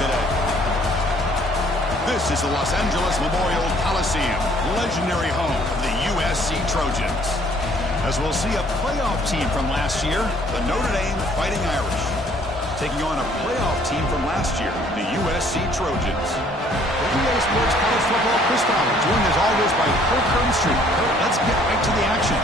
today. This is the Los Angeles Memorial Coliseum, legendary home of the USC Trojans. As we'll see a playoff team from last year, the Notre Dame Fighting Irish, taking on a playoff team from last year, the USC Trojans. EA Sports College Football Chris Fowler, joined as always by Kirk Herbstreit. Let's get right to the action.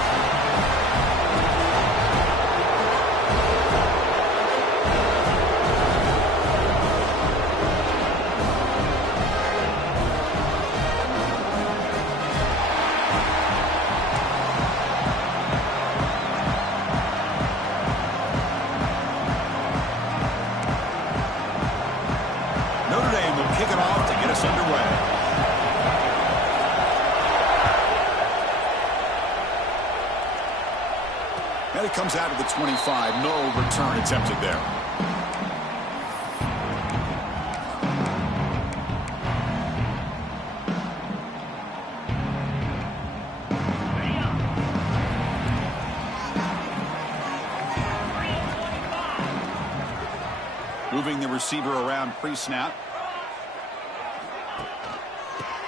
And it comes out of the 25. No return attempted there. Moving the receiver around pre-snap.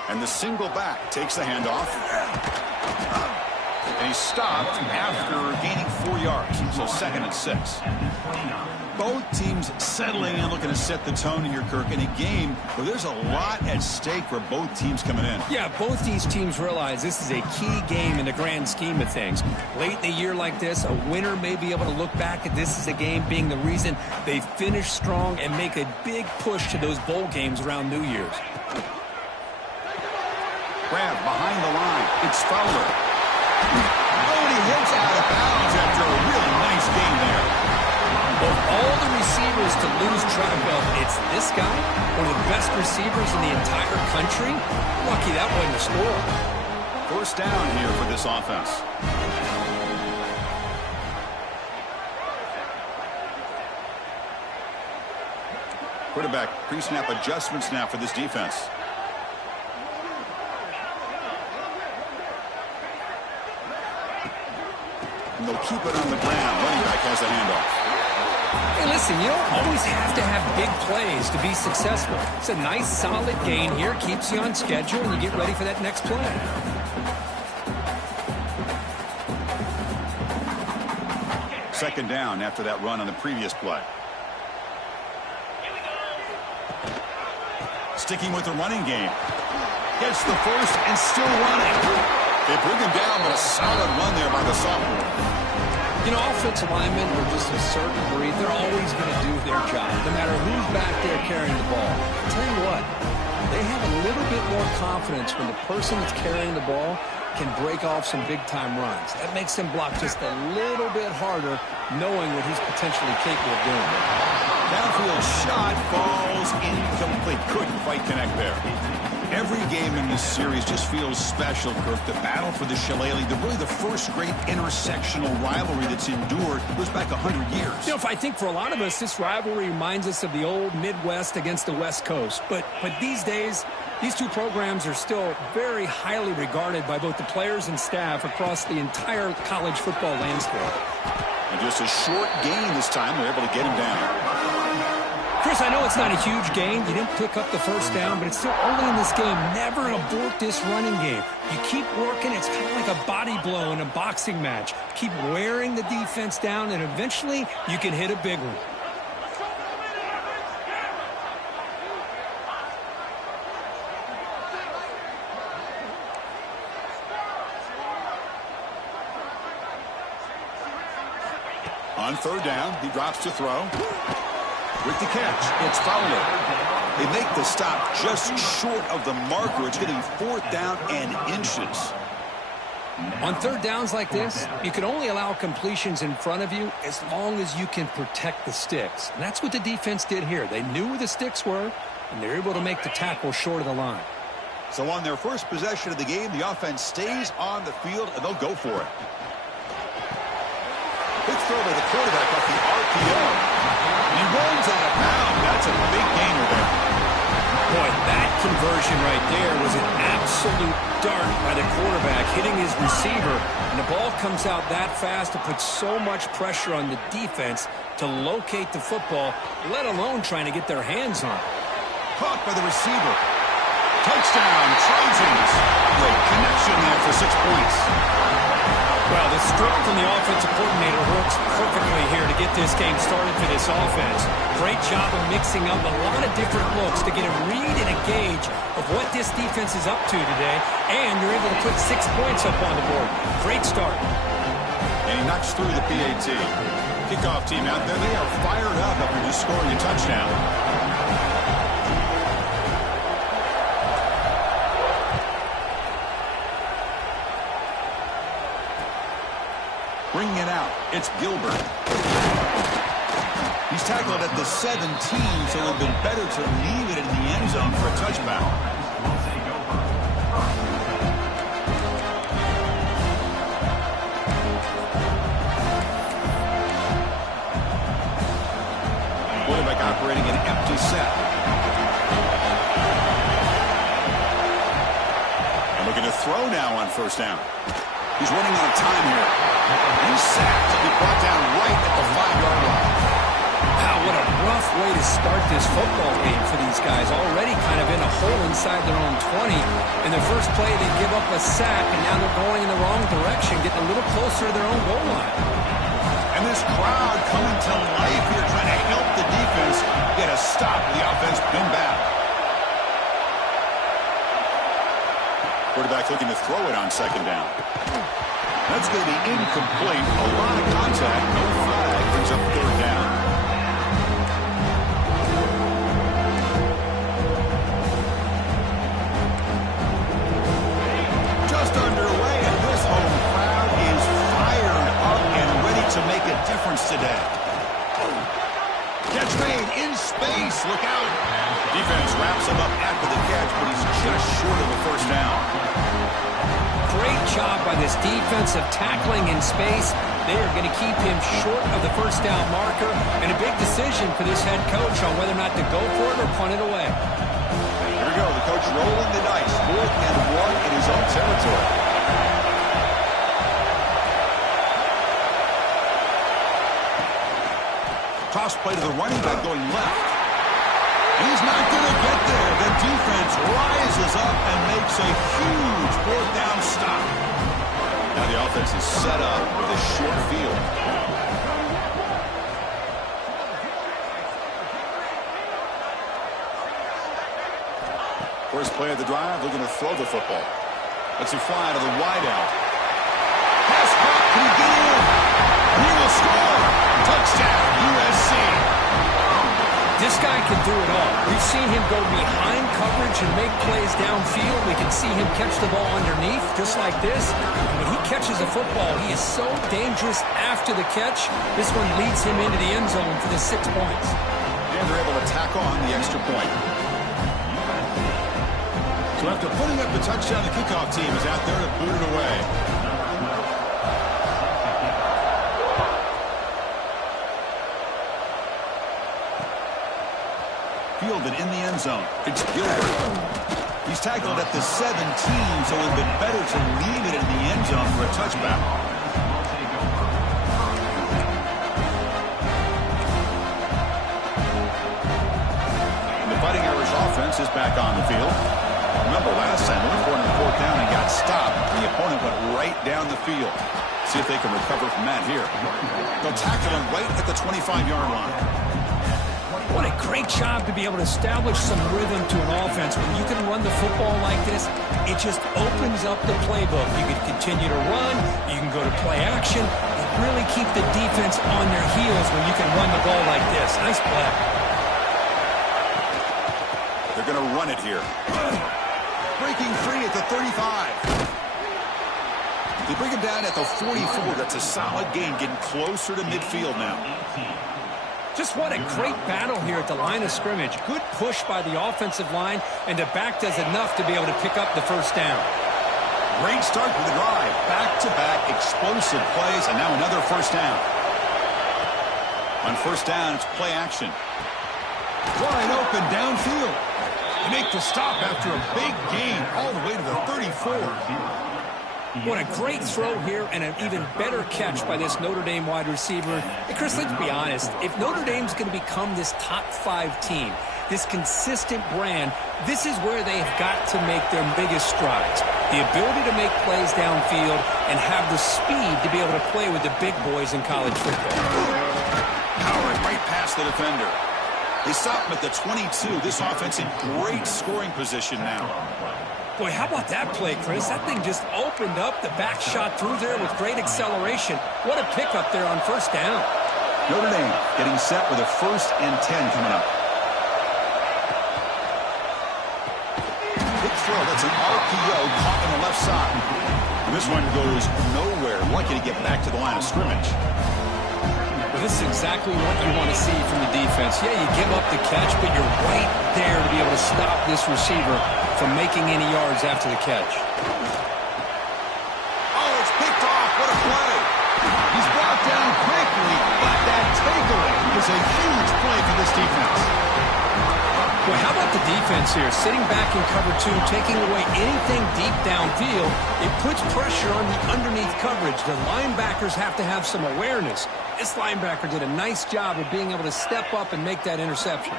And the single back takes the handoff. And he stopped after gaining 4 yards. So 2nd and 6. Both teams settling in, looking to set the tone here, Kirk, in a game where there's a lot at stake for both teams coming in. Yeah, both these teams realize this is a key game in the grand scheme of things. Late in the year like this, a winner may be able to look back at this as a game being the reason they finish strong and make a big push to those bowl games around New Year's. Grab behind the line. It's Fowler. Oh, and he hits out of bounds after a really nice game there. Of all the receivers to lose track of, it's this guy, one of the best receivers in the entire country. Lucky that wasn't a score. 1st down here for this offense. Quarterback pre-snap adjustments now for this defense. And they'll keep it on the ground. Running back has the handoff. Hey, listen, you don't always have to have big plays to be successful. It's a nice, solid gain here. Keeps you on schedule, and you get ready for that next play. Second down after that run on the previous play. Sticking with the running game. Gets the first and still running. They bring him down, but a solid run there by the sophomore. You know, offensive linemen are just a certain breed. They're always going to do their job, no matter who's back there carrying the ball. I'll tell you what, they have a little bit more confidence when the person that's carrying the ball can break off some big-time runs. That makes them block just a little bit harder, knowing what he's potentially capable of doing. Downfield shot falls incomplete. Couldn't quite connect there. Every game in this series just feels special, Kirk. The battle for the Shillelagh, really the first great intersectional rivalry that's endured goes back 100 years. You know, I think for a lot of us, this rivalry reminds us of the old Midwest against the West Coast. But these days, these two programs are still very highly regarded by both the players and staff across the entire college football landscape. And just a short gain this time. We're able to get him down. Chris, I know it's not a huge gain. You didn't pick up the first down, but it's still early in this game. Never abort this running game. You keep working. It's kind of like a body blow in a boxing match. Keep wearing the defense down, and eventually you can hit a big one. On 3rd down, he drops to throw. With the catch, it's Fowler. They make the stop just short of the marker. It's getting 4th down and inches. On 3rd downs like this, you can only allow completions in front of you as long as you can protect the sticks. And that's what the defense did here. They knew where the sticks were, and they're able to make the tackle short of the line. So on their first possession of the game, the offense stays on the field, and they'll go for it. Quick throw by the quarterback off the RPO. He runs out of bounds. That's a big gainer there. Boy, that conversion right there was an absolute dart by the quarterback, hitting his receiver. And the ball comes out that fast to put so much pressure on the defense to locate the football, let alone trying to get their hands on it. Caught by the receiver. Touchdown, Trojans. Great connection there for 6 points. Well, the script from the offensive coordinator works perfectly here to get this game started for this offense. Great job of mixing up a lot of different looks to get a read and a gauge of what this defense is up to today, and you're able to put 6 points up on the board. Great start. And he knocks through the PAT. Kickoff team out there, they are fired up after just scoring a touchdown. Bringing it out, it's Gilbert. He's tackled at the 17, so it would have been better to leave it in the end zone for a touchdown. Quarterback operating an empty set. And looking to throw now on first down. He's running out of time here. He's sacked. He'll be brought down right at the 5-yard line. Wow, what a rough way to start this football game for these guys. Already kind of in a hole inside their own 20. In the first play, they give up a sack, and now they're going in the wrong direction, getting a little closer to their own goal line. And this crowd coming to life here, trying to help the defense get a stop with the offense pinned back. Quarterback looking to throw it on second down. That's going to be incomplete. A lot of contact. No flag. Brings up third down. Just underway, and this home crowd is fired up and ready to make a difference today. Catch made in space. Look out. Defense wraps him up after the catch, but he's just short of the first down. Great job by this defense of tackling in space. They are going to keep him short of the first down marker, and a big decision for this head coach on whether or not to go for it or punt it away. Here we go. The coach rolling the dice. 4th and 1 in his own territory. Toss play to the running back going left. He's not going to get there. The defense rises up and makes a huge 4th down stop. Now the offense is set up with a short field. First play of the drive, looking to throw the football. Lets him fly to the wideout. Pass caught. Can he get in? He will score. Touchdown, USC. This guy can do it all. We've seen him go behind coverage and make plays downfield. We can see him catch the ball underneath, just like this. When he catches a football, he is so dangerous after the catch. This one leads him into the end zone for the 6 points. And they're able to tack on the extra point. So after putting up the touchdown, the kickoff team is out there to boot it away. Fielded in the end zone. It's Gilbert. He's tackled at the 17, so it would have been better to leave it in the end zone for a touchback. And the Fighting Irish offense is back on the field. Remember last time, we were on the 4th down and got stopped. The opponent went right down the field. See if they can recover from that here. They'll tackle him right at the 25-yard line. What a great job to be able to establish some rhythm to an offense. When you can run the football like this, it just opens up the playbook. You can continue to run. You can go to play action. And really keep the defense on their heels when you can run the ball like this. Nice play. They're going to run it here. Breaking free at the 35. They bring him down at the 44. That's a solid gain, getting closer to midfield now. Just what a great battle here at the line of scrimmage. Good push by the offensive line, and the back does enough to be able to pick up the first down. Great start for the drive. Back-to-back explosive plays, and now another first down. On first down, it's play action. Wide open downfield. They make the stop after a big gain all the way to the 34. What a great throw here and an even better catch by this Notre Dame wide receiver. Hey, Chris, let's be honest. If Notre Dame's going to become this top 5 team, this consistent brand, this is where they have got to make their biggest strides. The ability to make plays downfield and have the speed to be able to play with the big boys in college football. Powering right past the defender. They stop him at the 22. This offense in great scoring position now. Boy, how about that play, Chris? That thing just opened up. The back shot through there with great acceleration. What a pickup there on first down. Notre Dame getting set with a 1st and 10 coming up. Big throw. That's an RPO caught on the left side. And this one goes nowhere. Lucky to get back to the line of scrimmage. This is exactly what you want to see from the defense. Yeah, you give up the catch, but you're right there to be able to stop this receiver from making any yards after the catch. Oh, it's picked off. What a play. He's brought down quickly, but that takeaway is a huge play for this defense. Boy, how about the defense here? Sitting back in cover 2, taking away anything deep downfield. It puts pressure on the underneath coverage. The linebackers have to have some awareness. This linebacker did a nice job of being able to step up and make that interception.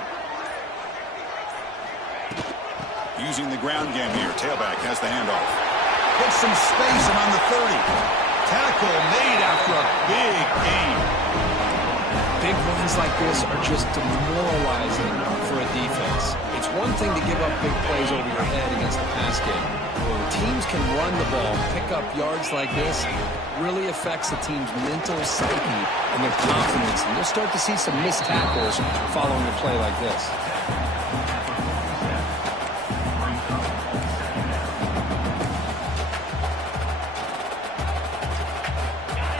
Using the ground game here. Tailback has the handoff. Gets some space around the 30. Tackle made after a big gain. Big runs like this are just demoralizing for a defense. It's one thing to give up big plays over your head against the pass game. When teams can run the ball, pick up yards like this, really affects the team's mental psyche and their confidence. And you'll start to see some missed tackles following a play like this.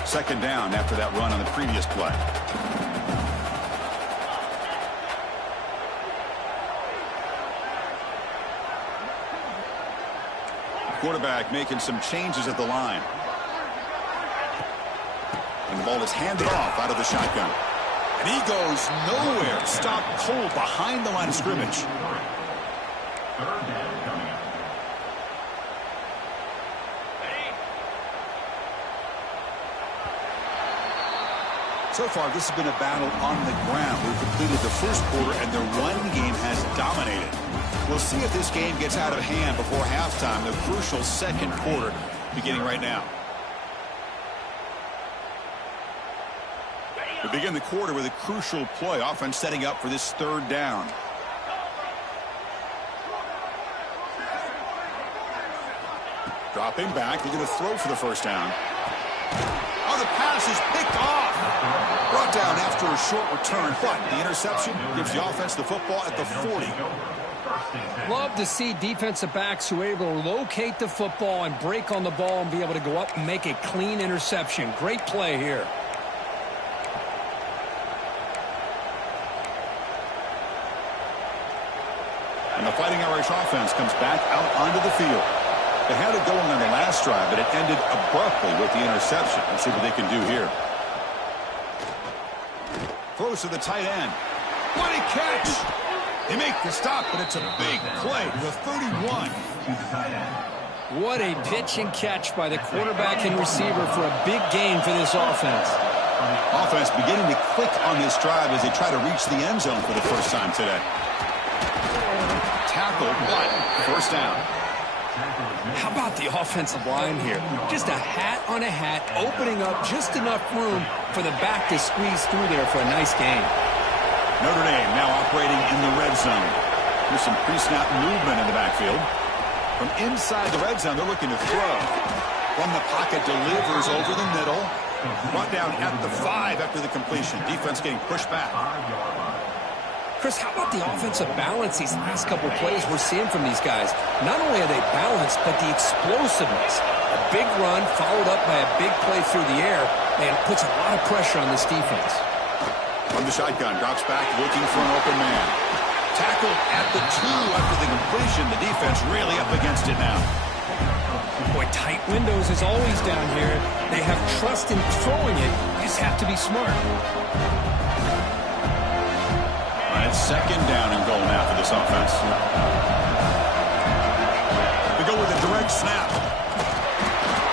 Second down after that run on the previous play. Quarterback making some changes at the line. And the ball is handed off out of the shotgun. And he goes nowhere. Stopped cold behind the line of scrimmage. So far, this has been a battle on the ground. We've completed the first quarter, and the run game has dominated. We'll see if this game gets out of hand before halftime, the crucial second quarter beginning right now. We begin the quarter with a crucial play. Offense setting up for this 3rd down. Dropping back. They're going to throw for the first down. Oh, the pass is picked off. Brought down after a short return, but the interception gives the offense the football at the 40. Love to see defensive backs who are able to locate the football and break on the ball and be able to go up and make a clean interception. Great play here. And the Fighting Irish offense comes back out onto the field. They had it going on the last drive, but it ended abruptly with the interception. Let's see what they can do here. Throws to the tight end. What a catch! They make the stop, but it's a big play to the 31. What a pitch and catch by the quarterback and receiver for a big gain for this offense. Offense beginning to click on this drive as they try to reach the end zone for the first time today. Tackle, but first down. How about the offensive line here? Just a hat on a hat, opening up just enough room for the back to squeeze through there for a nice gain. Notre Dame now operating in the red zone. There's some pre-snap movement in the backfield. From inside the red zone, they're looking to throw. From the pocket, delivers over the middle. Brought down at the 5 after the completion. Defense getting pushed back. Chris, how about the offensive balance these last couple plays we're seeing from these guys? Not only are they balanced, but the explosiveness. A big run followed up by a big play through the air, and puts a lot of pressure on this defense. From the shotgun, drops back, looking for an open man. Tackled at the 2 after the completion. The defense really up against it now. Boy, tight windows is always down here. They have trust in throwing it. You just have to be smart. It's second down and goal now for this offense. They go with a direct snap.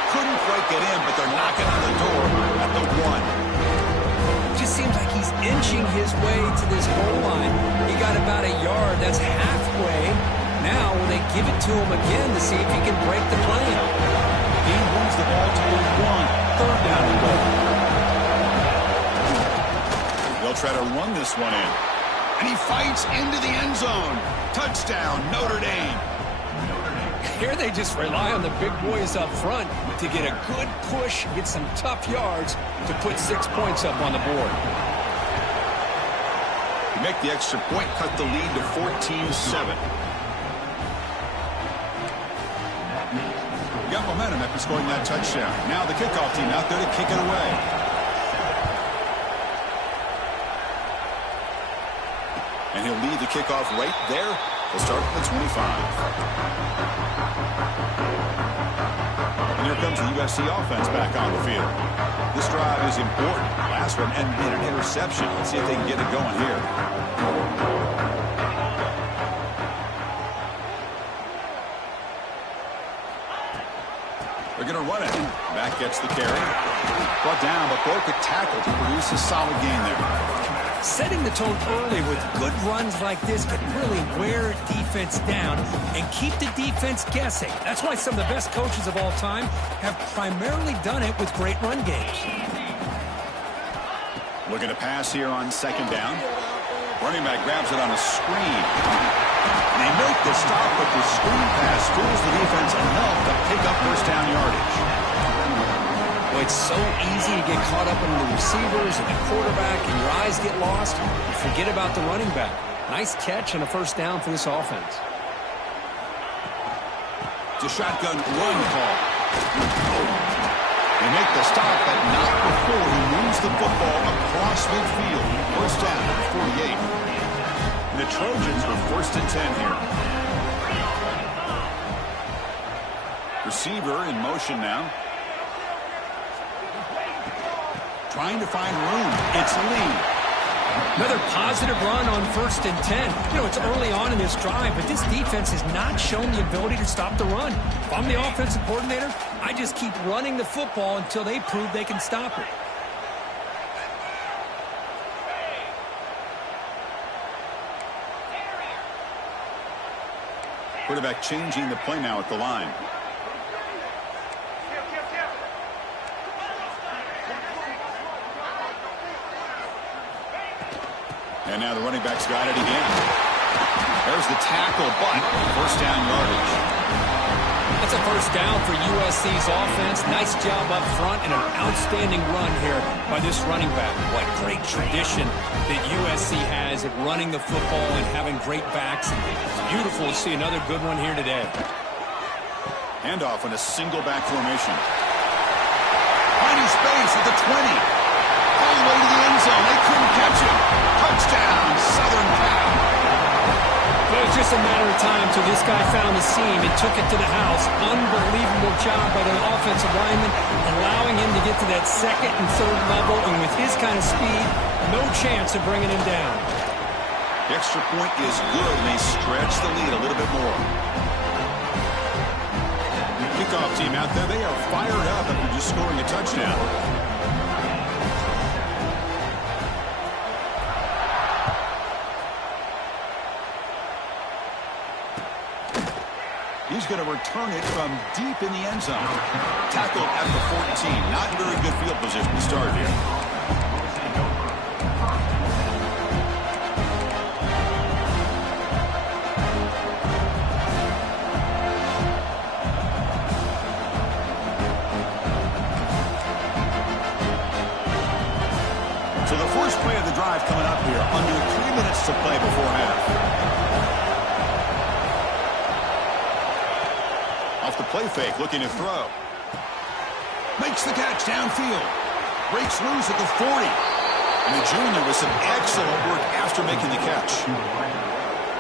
Couldn't quite get in, but they're knocking on the door at the 1. It just seems like he's inching inching his way to this goal line. He got about a yard. That's halfway. Now will they give it to him again to see if he can break the play? He moves the ball to the 1. 3rd down and goal. They'll try to run this one in. And he fights into the end zone. Touchdown, Notre Dame. Here they just rely on the big boys up front to get a good push, get some tough yards to put 6 points up on the board. To make the extra point, cut the lead to 14-7. Got momentum after scoring that touchdown. Now the kickoff team out there to kick it away. And he'll lead the kickoff right there. He'll start at the 25. And here comes the USC offense back on the field. This drive is important. Last one ended in an interception. Let's see if they can get it going here. They're going to run it. Back gets the carry. Brought down, but broke a tackle to produce a solid gain there. Setting the tone early with good runs like this can really wear defense down and keep the defense guessing. That's why some of the best coaches of all time have primarily done it with great run games. Looking to pass here on 2nd down. Running back grabs it on a screen. And they make the stop, but the screen pass fools the defense enough to pick up 1st down yardage. Well, it's so easy to get caught up in the receivers and the quarterback, and your eyes get lost. You forget about the running back. Nice catch and a 1st down for this offense. It's a shotgun run call. They make the stop, but not before he moves the football across midfield. 1st down at 48. And the Trojans are 1st and 10 here. Receiver in motion now. Trying to find room. It's Lee. Another positive run on 1st and 10. You know, it's early on in this drive, but this defense has not shown the ability to stop the run. If I'm the offensive coordinator, I just keep running the football until they prove they can stop it. Quarterback changing the play now at the line. And now the running back's got it again. There's the tackle, but 1st down yardage. That's a 1st down for USC's offense. Nice job up front and an outstanding run here by this running back. What great tradition that USC has at running the football and having great backs. And it's beautiful to see another good one here today. Handoff in a single back formation. Finding space at the 20. All the way to the end zone. They couldn't catch him. Touchdown, Southern Cal. It was just a matter of time till this guy found the seam and took it to the house. Unbelievable job by the offensive lineman, allowing him to get to that 2nd and 3rd level. And with his kind of speed, no chance of bringing him down. The extra point is good, and they stretch the lead a little bit more. Kickoff team out there, they are fired up after just scoring a touchdown. He's going to return it from deep in the end zone. Tackled at the 14. Not very good field position to start here. So the first play of the drive coming up here. Under 3 minutes to play before half. Off the play fake, looking to throw. Makes the catch downfield. Breaks loose at the 40. And the junior with some excellent work after making the catch.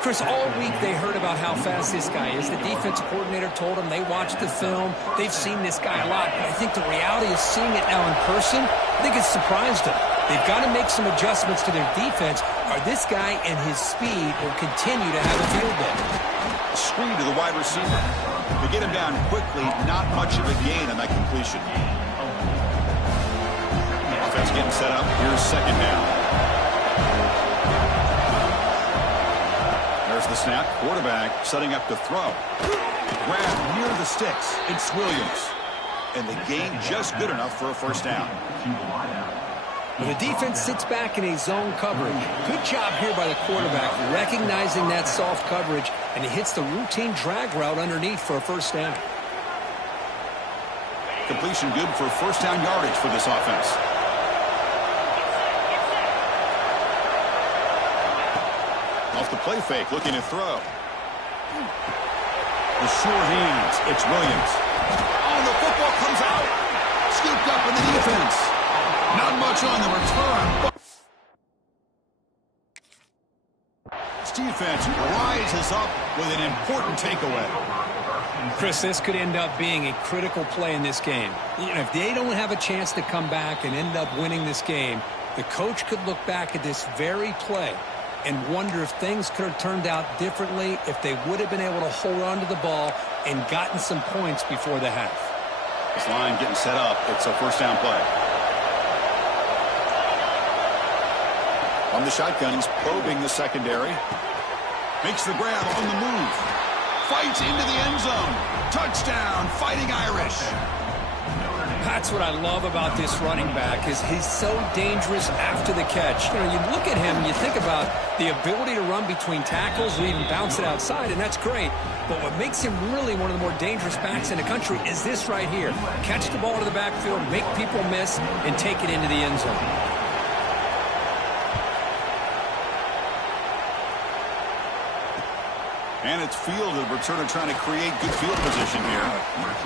Chris, all week they heard about how fast this guy is. The defensive coordinator told them they watched the film. They've seen this guy a lot. But I think the reality is seeing it now in person, I think it's surprised them. They've got to make some adjustments to their defense, or this guy and his speed will continue to have a field day. Screen to the wide receiver. To get him down quickly, not much of a gain on that completion. Offense getting set up. Here's 2nd down. There's the snap. Quarterback setting up to throw. Grab near the sticks. It's Williams. And the gain just good enough for a first down. The defense sits back in a zone coverage. Good job here by the quarterback, recognizing that soft coverage, and he hits the routine drag route underneath for a first down. Completion good for first down yardage for this offense. Off the play fake, looking to throw. The sure hands, it's Williams. Oh, the football comes out. Scooped up in the defense. Not much on the return. This defense rises up with an important takeaway. Chris, this could end up being a critical play in this game. You know, if they don't have a chance to come back and end up winning this game, the coach could look back at this very play and wonder if things could have turned out differently, if they would have been able to hold on to the ball and gotten some points before the half. This line getting set up. It's a first down play. On the shotgun, he's probing the secondary. Makes the grab on the move. Fights into the end zone. Touchdown, Fighting Irish. That's what I love about this running back is he's so dangerous after the catch. You know, you look at him, you think about the ability to run between tackles or even bounce it outside, and that's great. But what makes him really one of the more dangerous backs in the country is this right here. Catch the ball to the backfield, make people miss, and take it into the end zone. And it's fielded. Returner trying to create good field position here.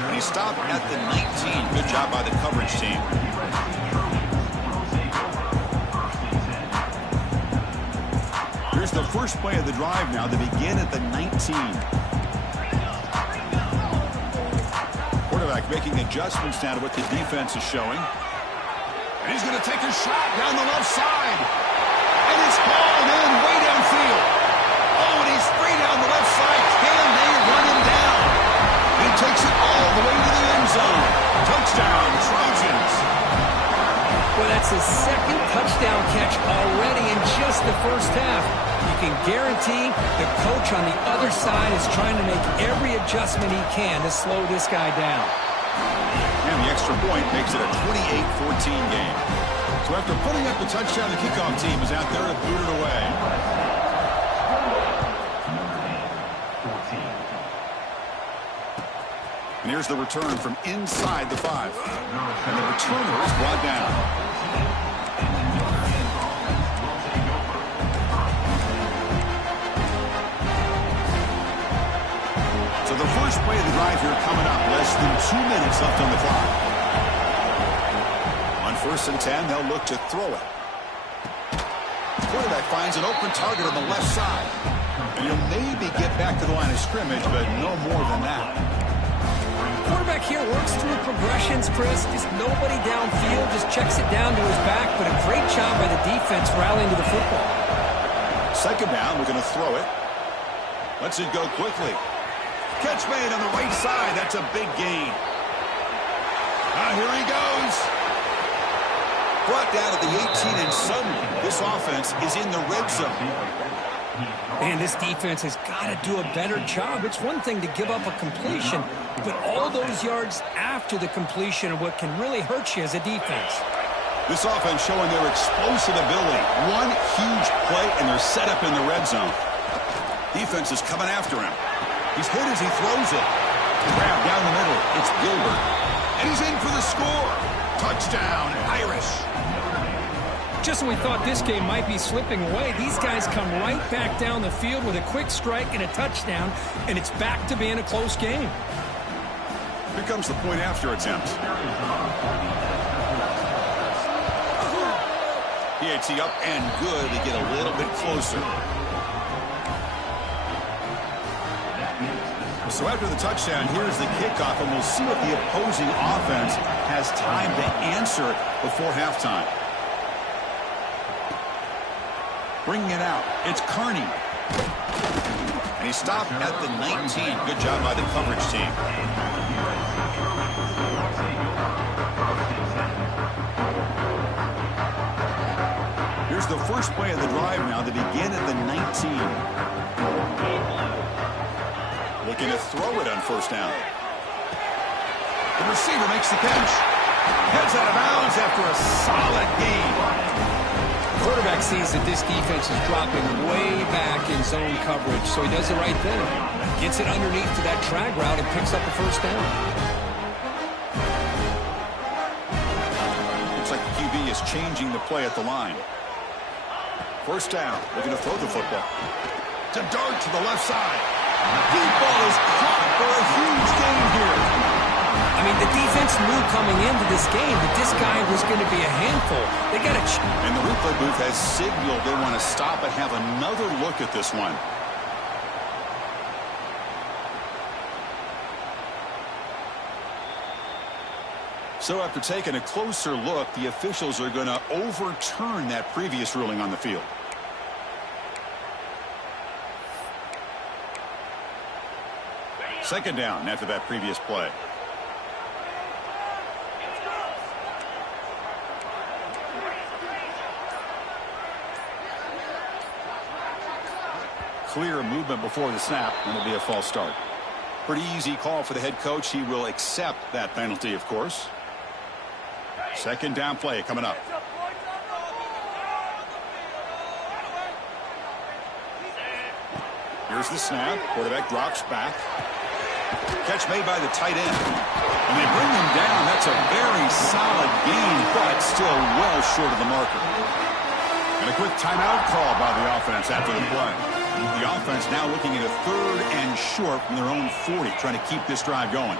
And he stopped at the 19. Good job by the coverage team. Here's the first play of the drive now. They begin at the 19. Quarterback making adjustments now to what the defense is showing. And he's going to take a shot down the left side. And it's hauled in way downfield. Oh, and he's free down the left side. Can they run him down? And he takes it all the way to the end zone. Touchdown, Trojans. Well, that's his second touchdown catch already in just the first half. You can guarantee the coach on the other side is trying to make every adjustment he can to slow this guy down. And the extra point makes it a 28-14 game. So after putting up the touchdown, the kickoff team is out there to boot it away. And here's the return from inside the 5. And the returner is brought down. So the first play of the drive here coming up. Less than 2 minutes left on the clock. On 1st and 10, they'll look to throw it. The quarterback finds an open target on the left side. And he'll maybe get back to the line of scrimmage, but no more than that. Quarterback here works through progressions, Chris. Just nobody downfield, just checks it down to his back, but a great job by the defense rallying to the football. Second down, we're going to throw it. Lets it go quickly. Catch made on the right side. That's a big gain. Here he goes. Brought down at the 18, and suddenly this offense is in the red zone. Man, this defense has got to do a better job. It's one thing to give up a completion, but all those yards after the completion are what can really hurt you as a defense. This offense showing their explosive ability. One huge play, and they're set up in the red zone. Defense is coming after him. He's hit as he throws it. Grab down the middle. It's Gilbert. And he's in for the score. Touchdown, Irish. Just when we thought this game might be slipping away, these guys come right back down the field with a quick strike and a touchdown, and it's back to being a close game. Here comes the point after attempt. PAT up and good to get a little bit closer. So after the touchdown, here's the kickoff, and we'll see what the opposing offense has time to answer before halftime. Bringing it out, it's Kearney. And he stopped at the 19. Good job by the coverage team. Here's the first play of the drive now. They begin at the 19. Looking to throw it on first down. The receiver makes the catch. Heads out of bounds after a solid gain. Quarterback sees that this defense is dropping way back in zone coverage, so he does the right thing. Gets it underneath to that drag route and picks up a first down. Looks like the QB is changing the play at the line. First down. Looking to throw the football. To dart to the left side. Deep ball is caught for a huge gain here. I mean, the defense knew coming into this game that this guy was going to be a handful. They got to... And the replay booth has signaled they want to stop and have another look at this one. So after taking a closer look, the officials are going to overturn that previous ruling on the field. Second down after that previous play. Clear movement before the snap, and it'll be a false start. Pretty easy call for the head coach. He will accept that penalty, of course. Second down play coming up. Here's the snap. Quarterback drops back. Catch made by the tight end. And they bring him down. That's a very solid gain, but still well short of the marker. And a quick timeout call by the offense after the play. The offense now looking at a third and short from their own 40, trying to keep this drive going.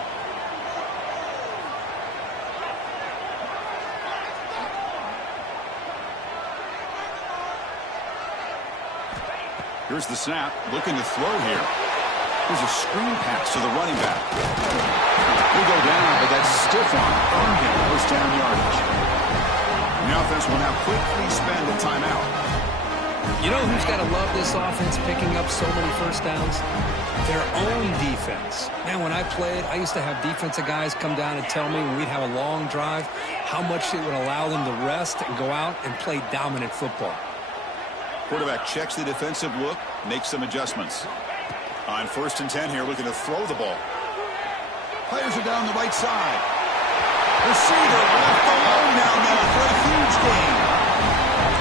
Here's the snap, looking to throw here. There's a screen pass to the running back. He'll go down, but that's stiff on. Earned him first down yardage. The offense will now quickly spend a timeout. You know who's got to love this offense picking up so many first downs? Their own defense. Man, when I played, I used to have defensive guys come down and tell me when we'd have a long drive how much it would allow them to rest and go out and play dominant football. Quarterback checks the defensive look, makes some adjustments. On 1st and 10 here, looking to throw the ball. Players are down the right side. Receiver left alone down there for a huge gain.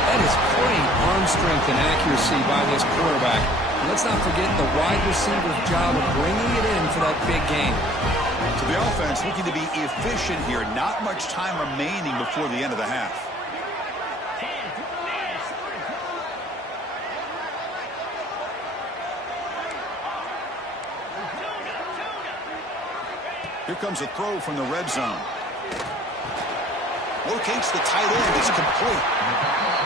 That is great arm strength and accuracy by this quarterback. Let's not forget the wide receiver's job of bringing it in for that big game. So the offense looking to be efficient here. Not much time remaining before the end of the half. Here comes a throw from the red zone. Locates the tight end. It's complete.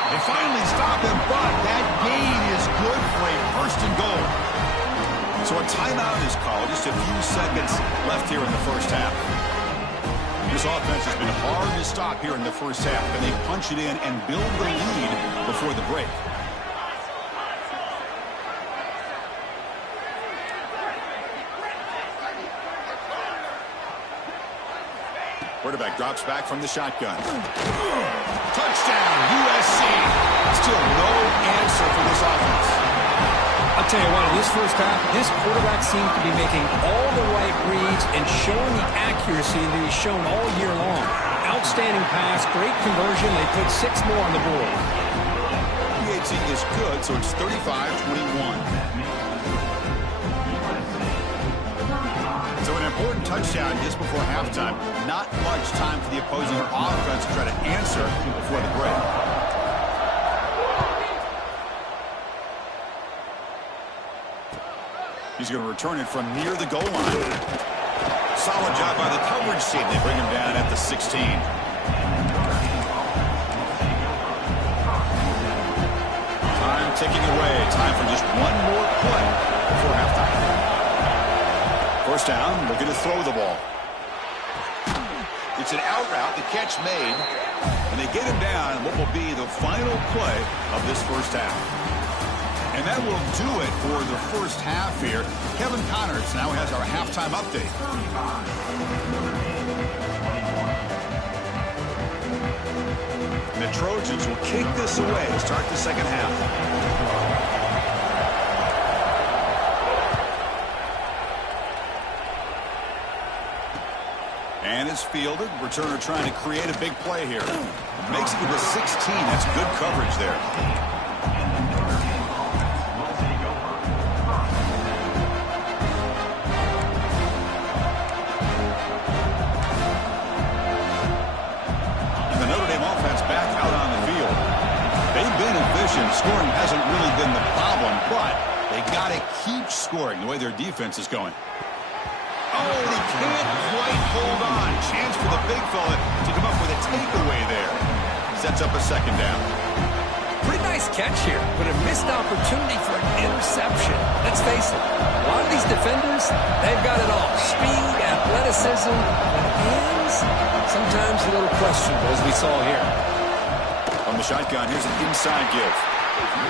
They finally stop him, but that gain is good for a first and goal. So a timeout is called. Just a few seconds left here in the first half. This offense has been hard to stop here in the first half, and they punch it in and build the lead before the break. Quarterback drops back from the shotgun. Touchdown, USC. Still no answer for this offense. I'll tell you what, in this first half, this quarterback seems to be making all the right reads and showing the accuracy that he's shown all year long. Outstanding pass, great conversion. They put 6 more on the board. PAT is good, so it's 35-21. So an important touchdown just before halftime. Not much time for the opposing offense to try to answer before the break. He's going to return it from near the goal line. Solid job by the coverage team. They bring him down at the 16. Time ticking away. Time for just one more play before halftime. First down, looking to throw the ball. It's an out route, the catch made, and they get him down in what will be the final play of this first half. And that will do it for the first half here. Kevin Connors now has our halftime update. And the Trojans will kick this away to start the second half. And it's fielded. Returner trying to create a big play here. Makes it to the 16. That's good coverage there. And the Notre Dame offense back out on the field. They've been efficient. Scoring hasn't really been the problem, but they got to keep scoring the way their defense is going. Oh, he can't quite hold on. Chance for the big fella to come up with a takeaway there. Sets up a second down. Pretty nice catch here, but a missed opportunity for an interception. Let's face it, a lot of these defenders, they've got it all. Speed, athleticism, hands, sometimes a little questionable, as we saw here. From the shotgun, here's an inside give.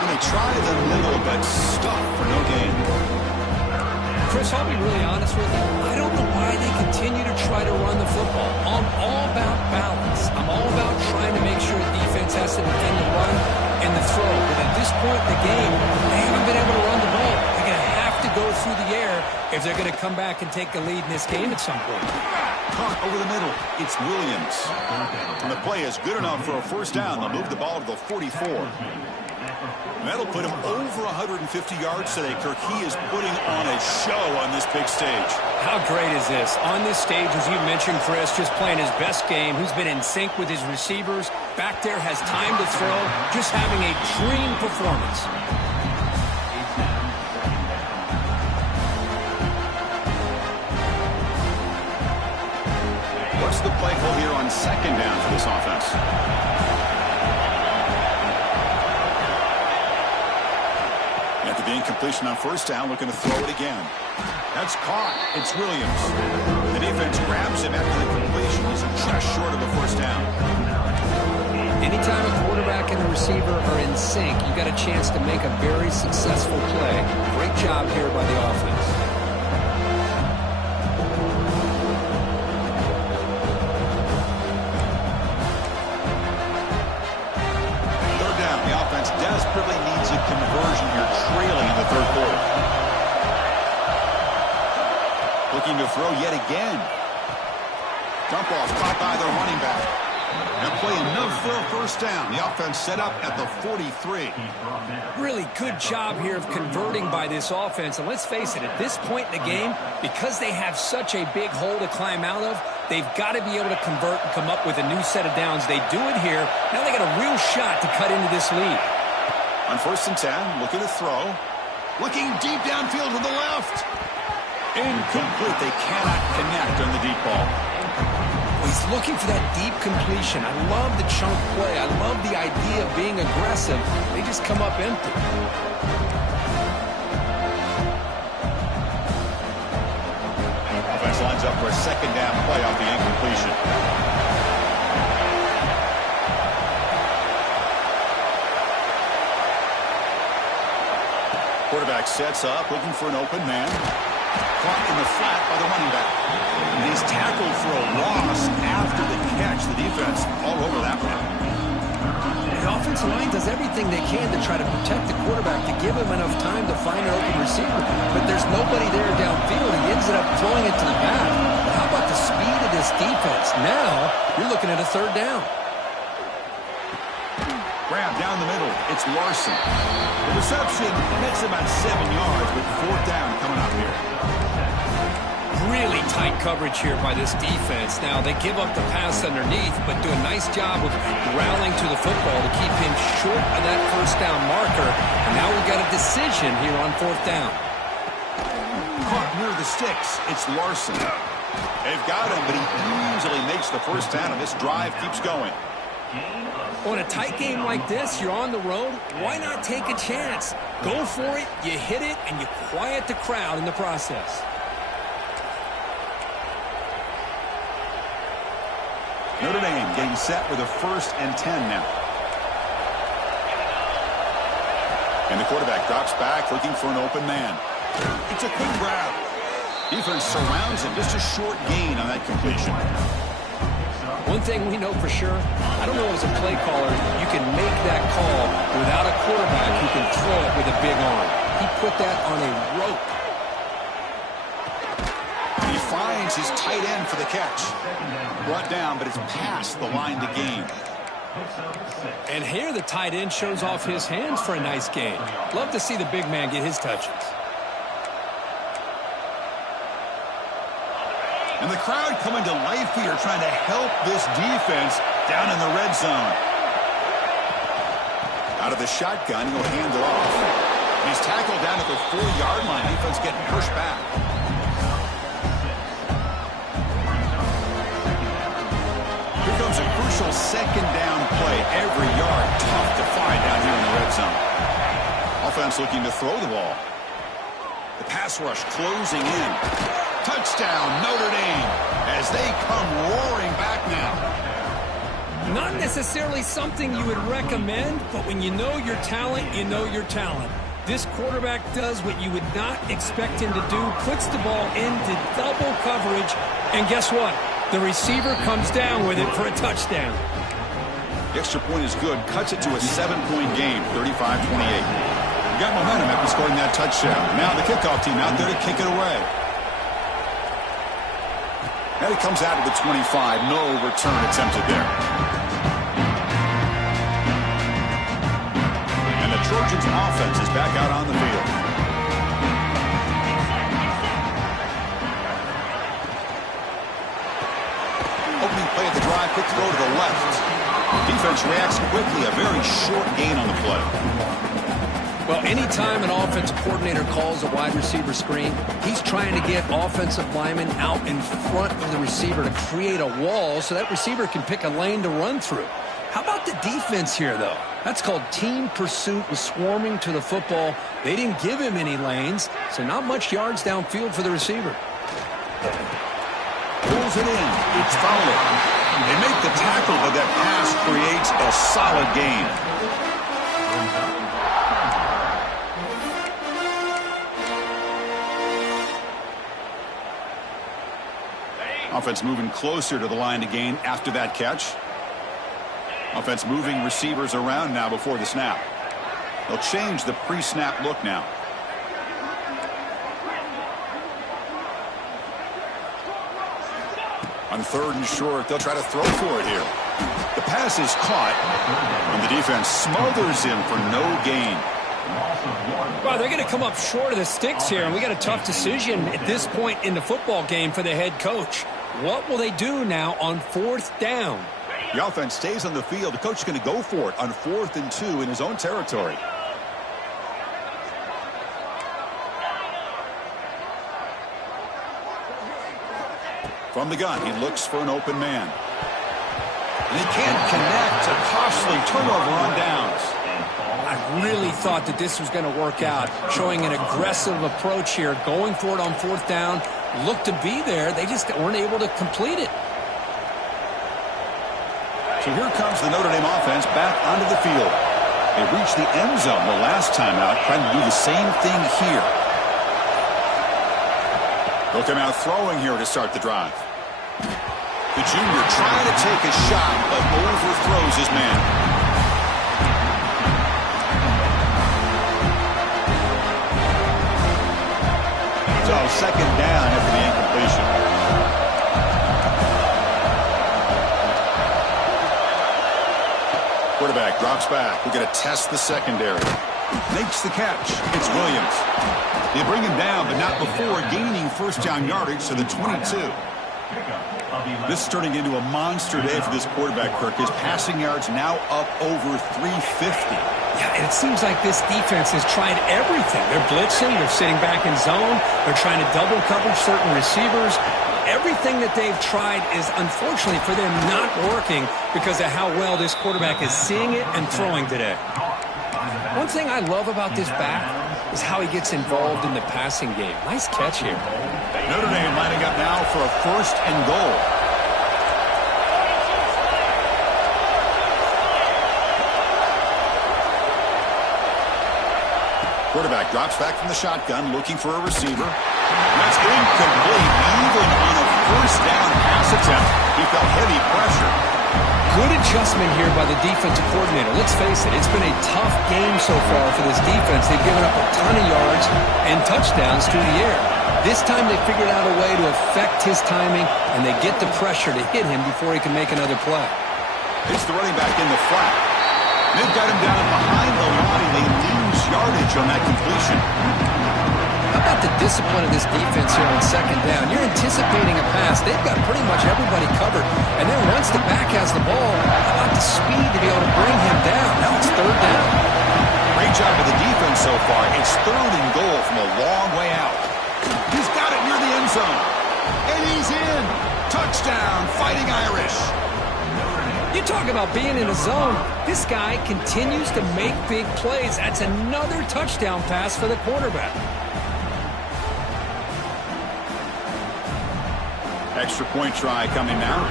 And they try the middle, but stuck for no gain. Chris, I'll be really honest with you. I don't know why they continue to try to run the football. I'm all about balance. I'm all about trying to make sure the defense has to defend the run and the throw. But at this point in the game, they haven't been able to run the ball. They're going to have to go through the air if they're going to come back and take the lead in this game at some point. Caught over the middle. It's Williams. And the play is good enough for a first down. They'll move the ball to the 44. And that'll put him over 150 yards today, Kirk. He is putting on a show on this big stage. How great is this? On this stage, as you mentioned, Chris, just playing his best game. Who's been in sync with his receivers. Back there has time to throw. Just having a dream performance. What's the play call here on second down for this offense? After the incompletion on first down, looking to throw it again. That's caught. It's Williams. The defense grabs him after the completion. He's just short of a first down. Anytime a quarterback and a receiver are in sync, you got a chance to make a very successful play. Great job here by the offense. Third down. The offense desperately needs a conversion here, trailing in the third quarter. Looking to throw yet again. Dump off caught by the running back. And play enough for a first down. The offense set up at the 43. Really good job here of converting by this offense. And let's face it, at this point in the game, because they have such a big hole to climb out of, they've got to be able to convert and come up with a new set of downs. They do it here. Now they got a real shot to cut into this lead. On first and 10, looking to throw. Looking deep downfield to the left. Incomplete. They cannot connect on the deep ball. He's looking for that deep completion. I love the chunk play. I love the idea of being aggressive. They just come up empty. Offense lines up for a second down play off the incompletion. Quarterback sets up, looking for an open man. Caught in the flat by the running back. And he's tackled for a loss after the catch. The defense all over that one. The offensive line does everything they can to try to protect the quarterback, to give him enough time to find an open receiver. But there's nobody there downfield. He ends up throwing it to the back. But how about the speed of this defense? Now you're looking at a third down. Grab down the middle. It's Larson. The reception makes about 7 yards, but fourth down coming up here. Really tight coverage here by this defense. Now, they give up the pass underneath, but do a nice job of rallying to the football to keep him short of that first down marker. And now we've got a decision here on fourth down. Caught near the sticks. It's Larson. They've got him, but he easily makes the first down, and this drive keeps going. On a tight game like this, you're on the road. Why not take a chance? Go for it, you hit it, and you quiet the crowd in the process. Notre Dame getting set with a first and 10 now. And the quarterback drops back, looking for an open man. It's a quick grab. Defense surrounds him. Just a short gain on that completion. One thing we know for sure, I don't know as a play caller, you can make that call without a quarterback who can throw it with a big arm. He put that on a rope. He finds finds his tight end for the catch. Brought down, but it's past the line to gain. And here the tight end shows off his hands for a nice gain. Love to see the big man get his touches. And the crowd coming to life here, trying to help this defense down in the red zone. Out of the shotgun, he'll hand it off. He's tackled down at the 4-yard line. Defense getting pushed back. Here comes a crucial second down play. Every yard tough to find down here in the red zone. Offense looking to throw the ball. The pass rush closing in. Touchdown, Notre Dame, as they come roaring back now. Not necessarily something you would recommend, but when you know your talent, you know your talent. This quarterback does what you would not expect him to do, puts the ball into double coverage, and guess what? The receiver comes down with it for a touchdown. The extra point is good, cuts it to a 7-point game, 35-28. Got momentum after scoring that touchdown. Now the kickoff team out there to kick it away. And it comes out of the 25. No return attempted there. And the Trojans' offense is back out on the field. Opening play of the drive, quick throw to the left. Defense reacts quickly. A very short gain on the play. Well, anytime an offensive coordinator calls a wide receiver screen, he's trying to get offensive linemen out in front of the receiver to create a wall so that receiver can pick a lane to run through. How about the defense here, though? That's called team pursuit and swarming to the football. They didn't give him any lanes, so not much yards downfield for the receiver. Pulls it in. It's fouled. They make the tackle, but that pass creates a solid gain. Offense moving closer to the line to gain after that catch. Offense moving receivers around now before the snap. They'll change the pre-snap look now. On 3rd and short, they'll try to throw for it here. The pass is caught, and the defense smothers him for no gain. Well, they're going to come up short of the sticks here, and we got a tough decision at this point in the football game for the head coach. What will they do now on 4th down? The offense stays on the field. The coach is going to go for it on 4th and 2 in his own territory. From the gun, he looks for an open man. And he can't connect. A costly turnover on downs. I really thought that this was going to work out, showing an aggressive approach here, going for it on 4th down. Looked to be there. They just weren't able to complete it. So here comes the Notre Dame offense back onto the field. They reached the end zone the last time out, trying to do the same thing here. They'll come out throwing here to start the drive. The junior trying to take a shot, but overthrows his man. So 2nd down after the incompletion. Quarterback drops back. We're going to test the secondary. Makes the catch. It's Williams. They bring him down, but not before gaining 1st down yardage to the 22. This is turning into a monster day for this quarterback, Kirk. His passing yards now up over 350. Yeah, and it seems like this defense has tried everything. They're blitzing. They're sitting back in zone. They're trying to double coverage certain receivers. Everything that they've tried is, unfortunately for them, not working because of how well this quarterback is seeing it and throwing today. One thing I love about this back is how he gets involved in the passing game. Nice catch here. Notre Dame lining up now for a 1st and goal. Quarterback drops back from the shotgun, looking for a receiver. That's incomplete. Even on a 1st down pass attempt, he felt heavy pressure. Good adjustment here by the defensive coordinator. Let's face it, it's been a tough game so far for this defense. They've given up a ton of yards and touchdowns through the air. This time they figured out a way to affect his timing, and they get the pressure to hit him before he can make another play. It's the running back in the flat. They've got him down behind the line. They lose yardage on that completion. How about the discipline of this defense here on second down? You're anticipating a pass. They've got pretty much everybody covered. And then once the back has the ball, how about the speed to be able to bring him down? Now it's third down. Great job of the defense so far. It's third and goal from a long way out. He's got it near the end zone. And he's in. Touchdown, Fighting Irish. You talk about being in a zone. This guy continues to make big plays. That's another touchdown pass for the quarterback. Extra point try coming now.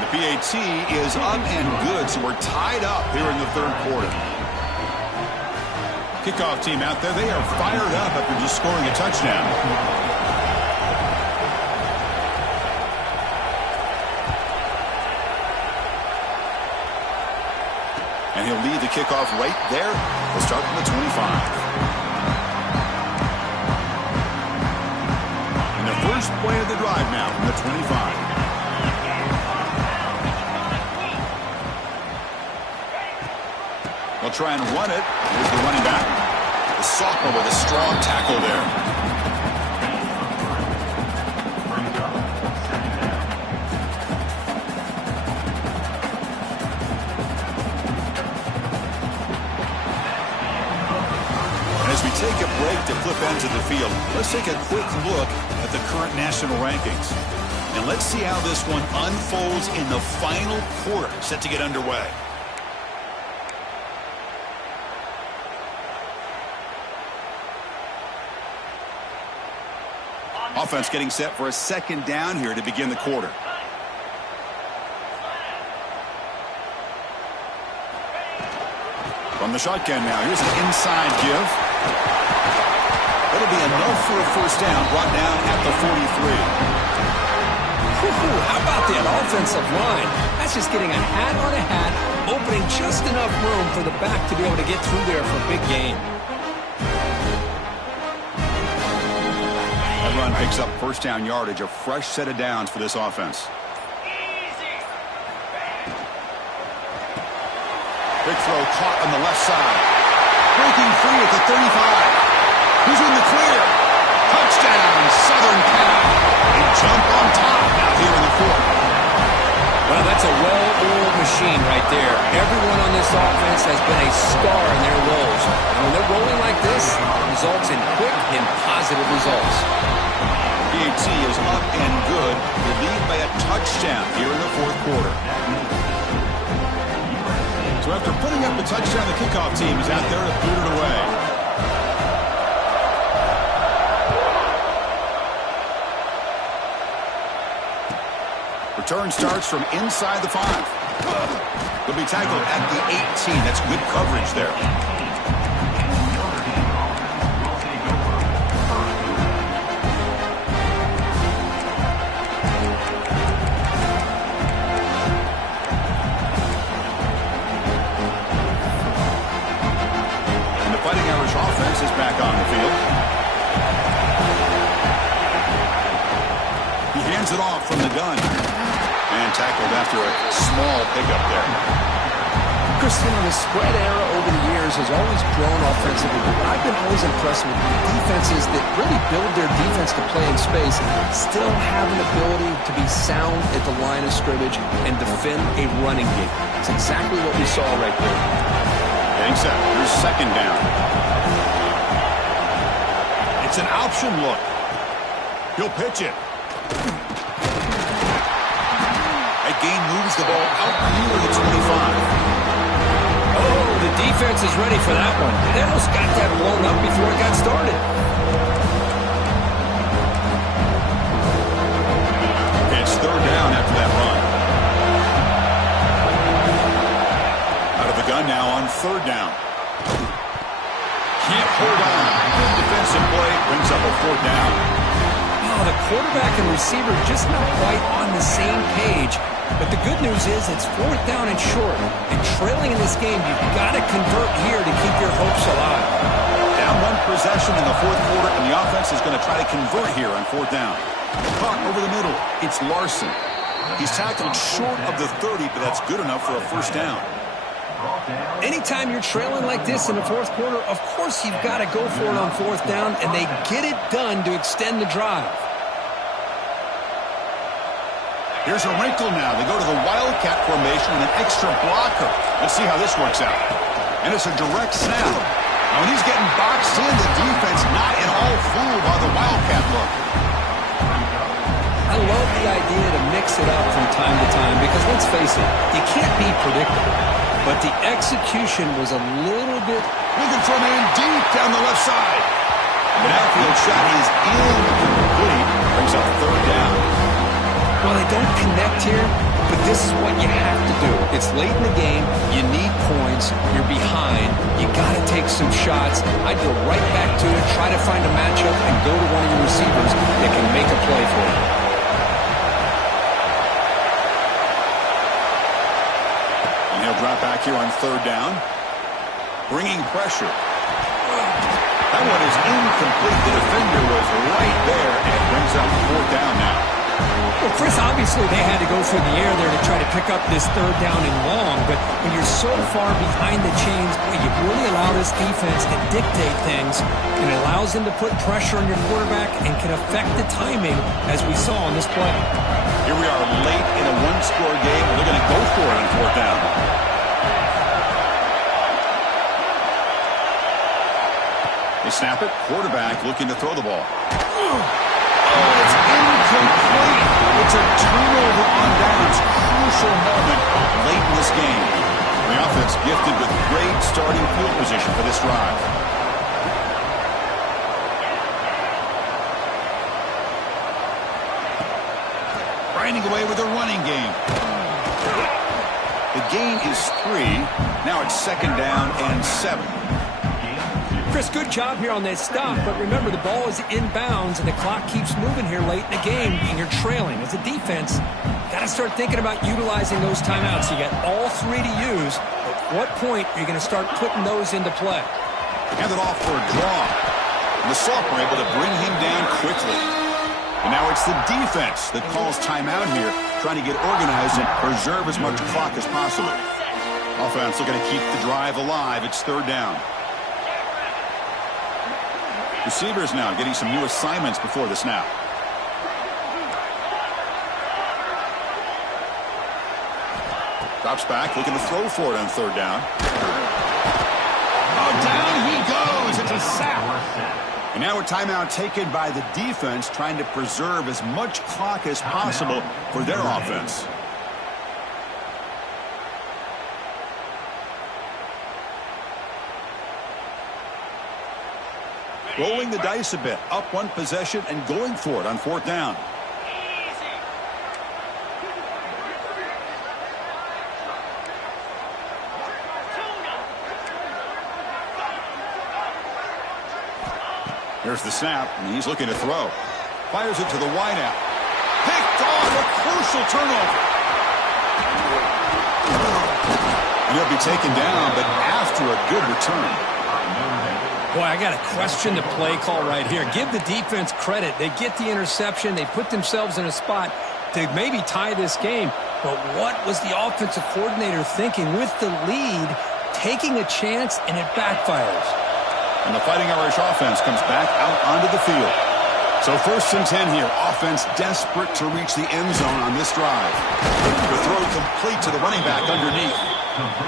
The PAT is up and good, so we're tied up here in the third quarter. Kickoff team out there, they are fired up after just scoring a touchdown. And he'll lead the kickoff right there. We'll start from the 25. And the first play of the drive now from the 25. They'll try and run it. Here's the running back. The sophomore with a strong tackle there. As we take a break to flip ends of the field, let's take a quick look at the current national rankings. And let's see how this one unfolds in the final quarter set to get underway. Offense getting set for a second down here to begin the quarter. From the shotgun now, here's an inside give. That'll be enough for a first down, brought down at the 43. How about that offensive line? That's just getting a hat on a hat, opening just enough room for the back to be able to get through there for a big gain. That run picks up first down yardage, a fresh set of downs for this offense. Big throw caught on the left side. Breaking free at the 35. Who's in the clear? Touchdown, Southern Cal. They jump on top now here in the fourth. Well, that's a well-oiled machine right there. Everyone on this offense has been a star in their roles. And when they're rolling like this, it results in quick and positive results. PAT is up and good. They lead by a touchdown here in the fourth quarter. So after putting up the touchdown, the kickoff team is out there to boot it away. Return starts from inside the 5. They'll be tackled at the 18. That's good coverage there. And the Fighting Irish offense is back on the field. He hands it off from the gun. And tackled after a small pickup there. Christian, the spread era over the years has always grown offensively, but I've been always impressed with defenses that really build their defense to play in space, still have an ability to be sound at the line of scrimmage and defend a running game. It's exactly what we saw right there. Getting set. Here's second down. It's an option look. He'll pitch it. Gain moves the ball out near the 25. Oh, the defense is ready for that one. They almost got that blown up before it got started. It's third down after that run. Out of the gun now on third down. Can't hold on. Good defensive play brings up a fourth down. Oh, the quarterback and receiver just not quite on the same page. But the good news is it's fourth down and short. And trailing in this game, you've got to convert here to keep your hopes alive. Down 1 possession in the fourth quarter, and the offense is going to try to convert here on fourth down. Caught over the middle. It's Larson. He's tackled short of the 30, but that's good enough for a first down. Anytime you're trailing like this in the fourth quarter, of course you've got to go for it on fourth down, and they get it done to extend the drive. Here's a wrinkle now. They go to the Wildcat formation with an extra blocker. Let's see how this works out. And it's a direct snap. Now, when he's getting boxed in, the defense not at all fooled by the Wildcat look. I love the idea to mix it up from time to time because, let's face it, you can't be predictable. But the execution was a little bit... Looking for a man deep down the left side. An outfield shot is incomplete. Brings up third down. Well, they don't connect here, but this is what you have to do. It's late in the game. You need points. You're behind. You got to take some shots. I'd go right back to it, try to find a matchup, and go to one of your receivers that can make a play for you. And he'll drop back here on third down. Bringing pressure. That one is incomplete. The defender was right there, and it brings up fourth down now. Well, Chris, obviously they had to go through the air there to try to pick up this third down and long, but when you're so far behind the chains, boy, you really allow this defense to dictate things, and it allows them to put pressure on your quarterback and can affect the timing, as we saw on this play. Here we are late in a one-score game. They're going to go for it on fourth down. They snap it. Quarterback looking to throw the ball. Oh, it's incomplete. It's a turnover on downs. Crucial moment late in this game. The offense gifted with great starting field position for this drive. Grinding away with a running game. The gain is 3. Now it's second down and 7. Chris, good job here on that stop, but remember, the ball is inbounds, and the clock keeps moving here late in the game, and you're trailing. As a defense, got to start thinking about utilizing those timeouts. You got all 3 to use. At what point are you going to start putting those into play? Hand it off for a draw. And the sophomore able to bring him down quickly. And now it's the defense that calls timeout here, trying to get organized and preserve as much clock as possible. Offense looking to keep the drive alive. It's third down. Receivers now getting some new assignments before the snap. Drops back, looking to throw for it on third down. Oh, down he goes. It's a sack. And now a timeout taken by the defense, trying to preserve as much clock as possible for their offense. Rolling the dice a bit, up one possession and going for it on fourth down. Here's the snap, and he's looking to throw. Fires it to the wideout. Picked off, a crucial turnover. And he'll be taken down, but after a good return. Boy, I got to question the play call right here. Give the defense credit. They get the interception. They put themselves in a spot to maybe tie this game. But what was the offensive coordinator thinking with the lead, taking a chance, and it backfires? And the Fighting Irish offense comes back out onto the field. So 1st and 10 here. Offense desperate to reach the end zone on this drive. The throw complete to the running back underneath.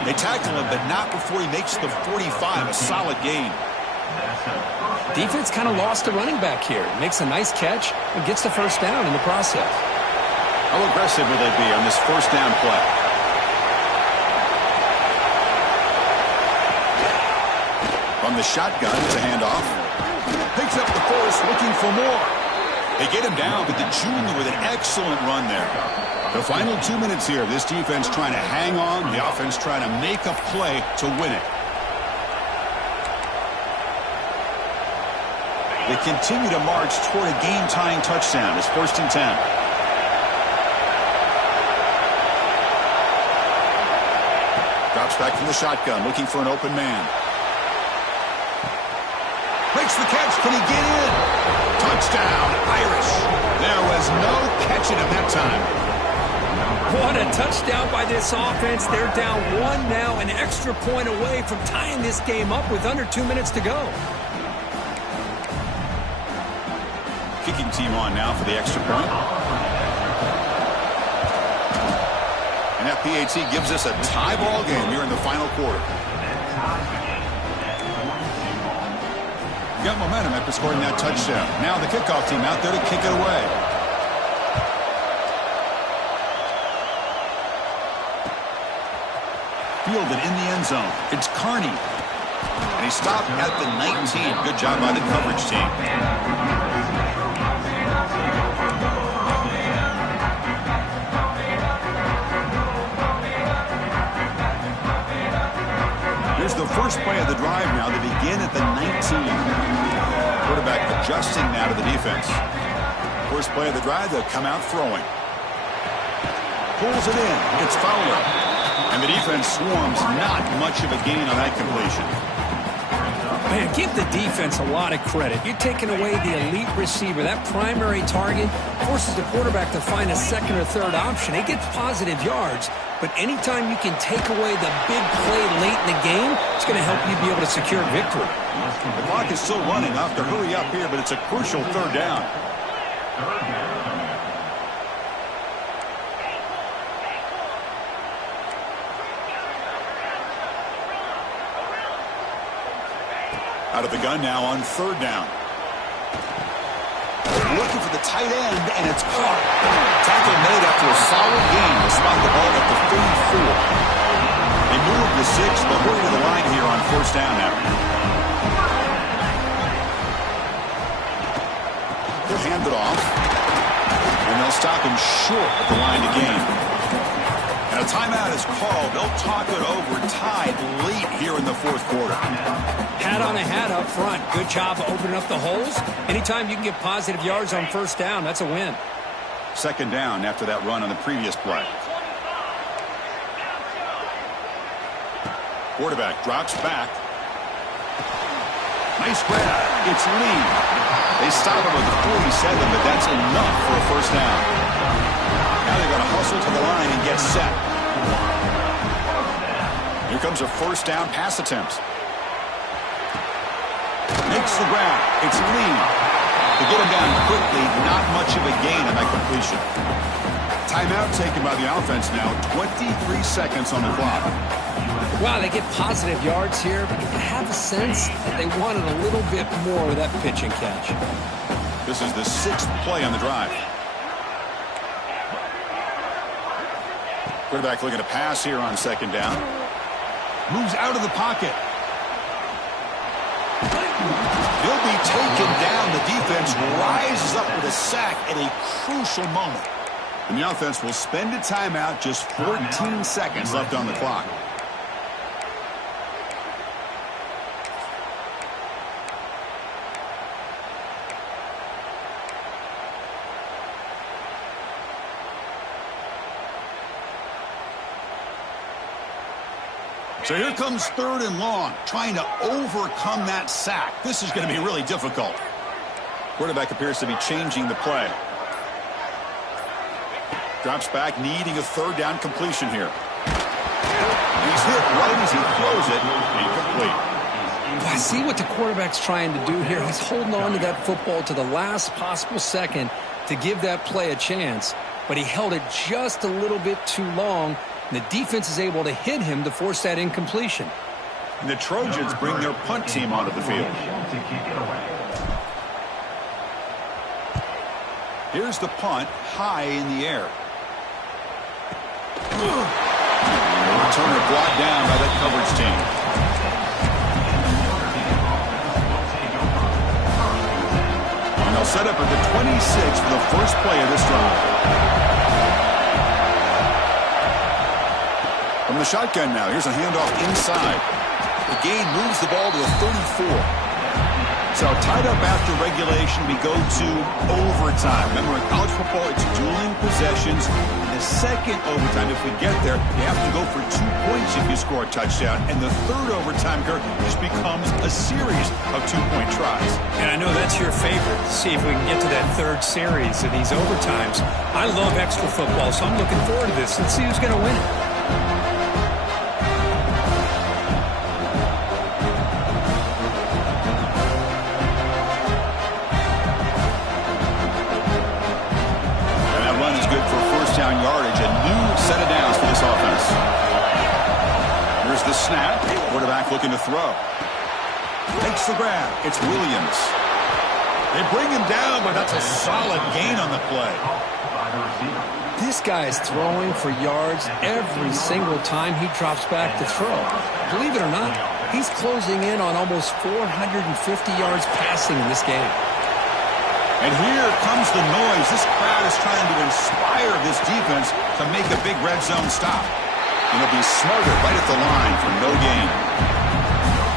They tackle him, but not before he makes the 45, a solid gain. Defense kind of lost the running back here. Makes a nice catch and gets the first down in the process. How aggressive will they be on this first down play? From the shotgun, it's a handoff. Picks up the force, looking for more. They get him down, but the junior with an excellent run there. The final 2 minutes here. This defense trying to hang on. The offense trying to make a play to win it. They continue to march toward a game-tying touchdown. It's 1st and 10. Drops back from the shotgun, looking for an open man. Makes the catch. Can he get in? Touchdown, Irish. There was no catching him that time. What a touchdown by this offense. They're down 1 now, an extra point away from tying this game up with under 2 minutes to go. Kicking team on now for the extra point. And that PAT gives us a tie ball game here in the final quarter. Got momentum after scoring that touchdown. Now the kickoff team out there to kick it away. Fielded in the end zone. It's Carney. And he stopped at the 19. Good job by the coverage team. Here's the first play of the drive now. They begin at the 19. Quarterback adjusting now to the defense. First play of the drive, they'll come out throwing. Pulls it in. It's Fowler. And the defense swarms. Not much of a gain on that completion. Man, give the defense a lot of credit. You're taking away the elite receiver. That primary target forces the quarterback to find a second or third option. He gets positive yards, but anytime you can take away the big play late in the game, it's going to help you be able to secure victory. The clock is still running. I'll have to hurry up here, but it's a crucial third down. Out of the gun now on third down. Looking for the tight end, and it's caught. Tackle made after a solid gain to spot the ball at the 34. They move the 6, but hurry to the line here on first down now. They'll hand it off, and they'll stop him short at the line to gain. And a timeout is called. They'll talk it over, tied late here in the fourth quarter. Hat on a hat up front. Good job of opening up the holes. Anytime you can get positive yards on first down, that's a win. Second down after that run on the previous play. Quarterback drops back. Nice grab. It's Lee. They stop him at the 47, but that's enough for a first down. Now they're going to hustle to the line and get set. Here comes a first down pass attempt. Makes the grab. It's Lee. To get him down quickly, not much of a gain on that completion. Timeout taken by the offense now. 23 seconds on the clock. Wow, they get positive yards here, but you have a sense that they wanted a little bit more with that pitch and catch. This is the 6th play on the drive. Quarterback looking to pass here on second down. Moves out of the pocket. He'll be taken down. The defense rises up with a sack at a crucial moment. And the offense will spend a timeout, just 14 seconds left on the clock. So here comes third and long, trying to overcome that sack. This is going to be really difficult. Quarterback appears to be changing the play. Drops back, needing a third down completion here. He's hit right as he throws it. Incomplete. I see what the quarterback's trying to do here. He's holding on to that football to the last possible second to give that play a chance. But he held it just a little bit too long. The defense is able to hit him to force that incompletion. And the Trojans bring their punt team onto the field. Here's the punt, high in the air. The returner brought down by that coverage team. And they'll set up at the 26 for the first play of this drive. From the shotgun now, here's a handoff inside. The gain moves the ball to the 34. So tied up after regulation, we go to overtime. Remember, in college football, it's dueling possessions. The second overtime, if we get there, you have to go for 2 points if you score a touchdown. And the third overtime, Kirk, just becomes a series of 2-point tries. And I know that's your favorite. See if we can get to that third series of these overtimes. I love extra football, so I'm looking forward to this. Let's see who's going to win it. Yardage, a new set of downs for this offense. Here's the snap. Quarterback looking to throw. Makes the grab. It's Williams. They bring him down, but that's a solid gain on the play. This guy is throwing for yards every single time he drops back to throw. Believe it or not, he's closing in on almost 450 yards passing in this game. And here comes the noise. This crowd is trying to inspire this defense to make a big red zone stop. And they'll be smarter right at the line for no gain.